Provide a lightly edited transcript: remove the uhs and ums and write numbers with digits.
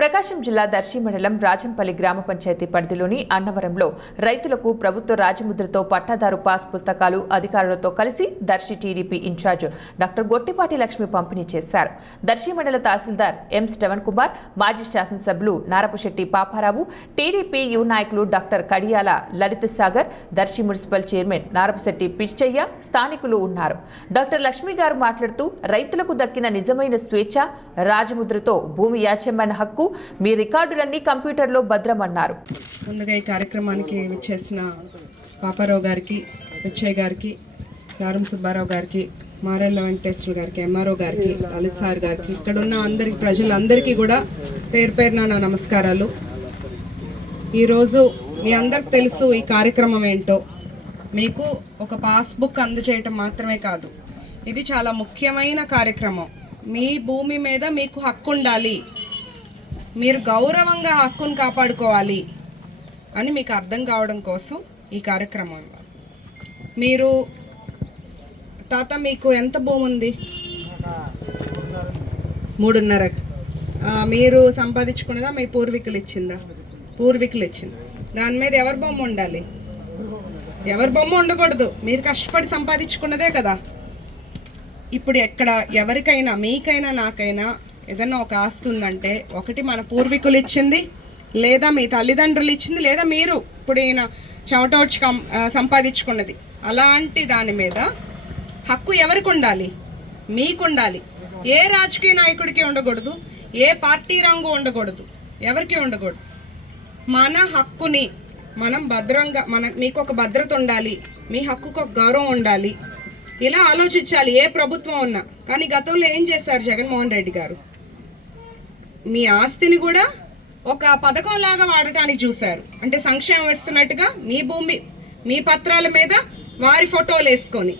ప్రకాశం జిల్లా దర్శి మండలం రాజంపల్లి గ్రామ పంచాయతీ పరిధిలోని అన్నవరంలో రైతులకు ప్రభుత్వ రాజముద్రతో పట్టాదారు పాస్ పుస్తకాలు అధికారులతో కలిసి దర్శి టీడీపీ ఇన్ఛార్జ్ డాక్టర్ గొట్టిపాటి లక్ష్మి పంపిణీ చేశారు. దర్శి మండల తహసీల్దార్ ఎం శ్రవణ్ కుమార్, మాజీ శాసనసభ్యులు నారపశెట్టి పాపారావు, టీడీపీ యువ నాయకులు డాక్టర్ కడియాల లలిత్ సాగర్, దర్శి మున్సిపల్ చైర్మన్ నారపశెట్టి పిచ్చయ్య స్థానికులు ఉన్నారు. డాక్టర్ లక్ష్మి గారు మాట్లాడుతూ రైతులకు దక్కిన నిజమైన స్వేచ్ఛ, రాజముద్రతో భూమి యాజమాన్య హక్కు, మీ రికార్డులన్నీ కంప్యూటర్లో భద్రమన్నారు. ముందుగా ఈ కార్యక్రమానికి విచ్చేసిన పాపారావు గారికి, పిచ్చయ్య గారికి, నారం సుబ్బారావు గారికి, మారెల్ల వెంకటేశ్వర గారికి, ఎంఆర్ఓ గారికి, లలిత్ సార్ గారికి, ఇక్కడ ఉన్న అందరికి ప్రజలందరికీ కూడా పేరు పేరున నా నమస్కారాలు. ఈరోజు మీ అందరికి తెలుసు ఈ కార్యక్రమం ఏంటో. మీకు ఒక పాస్బుక్ అందజేయటం మాత్రమే కాదు, ఇది చాలా ముఖ్యమైన కార్యక్రమం. మీ భూమి మీద మీకు హక్కు ఉండాలి, మీరు గౌరవంగా హక్కును కాపాడుకోవాలి అని మీకు అర్థం కావడం కోసం ఈ కార్యక్రమం. మీరు తాత మీకు ఎంత భూమి ఉంది? 3.5. మీరు సంపాదించుకున్నదా మీ పూర్వీకులు ఇచ్చిందా? పూర్వీకులు ఇచ్చింది. దాని మీద ఎవరి బొమ్మ ఉండాలి? ఎవరి బొమ్మ ఉండకూడదు, మీరు కష్టపడి సంపాదించుకున్నదే కదా. ఇప్పుడు ఎక్కడ ఎవరికైనా, మీకైనా నాకైనా ఏదన్నా ఒక ఆస్తి ఉందంటే, ఒకటి మన పూర్వీకులు ఇచ్చింది, లేదా మీ తల్లిదండ్రులు ఇచ్చింది, లేదా మీరు ఇప్పుడు ఈయన చెమటోడ్చి సంపాదించుకున్నది. అలాంటి దాని మీద హక్కు ఎవరికి ఉండాలి? మీకు ఉండాలి. ఏ రాజకీయ నాయకుడికి ఉండకూడదు, ఏ పార్టీ రంగు ఉండకూడదు, ఎవరికి ఉండకూడదు. మన హక్కుని మనం భద్రంగా, మీకు ఒక భద్రత ఉండాలి, మీ హక్కుకు ఒక గౌరవం ఉండాలి. ఇలా ఆలోచించాలి ఏ ప్రభుత్వం ఉన్నా. కానీ గతంలో ఏం చేశారు జగన్మోహన్ రెడ్డి గారు? మీ ఆస్తిని కూడా ఒక పథకం లాగా వాడటానికి చూశారు. అంటే సంక్షేమం ఇస్తున్నట్టుగా మీ భూమి, మీ పత్రాల మీద వారి ఫోటోలు వేసుకొని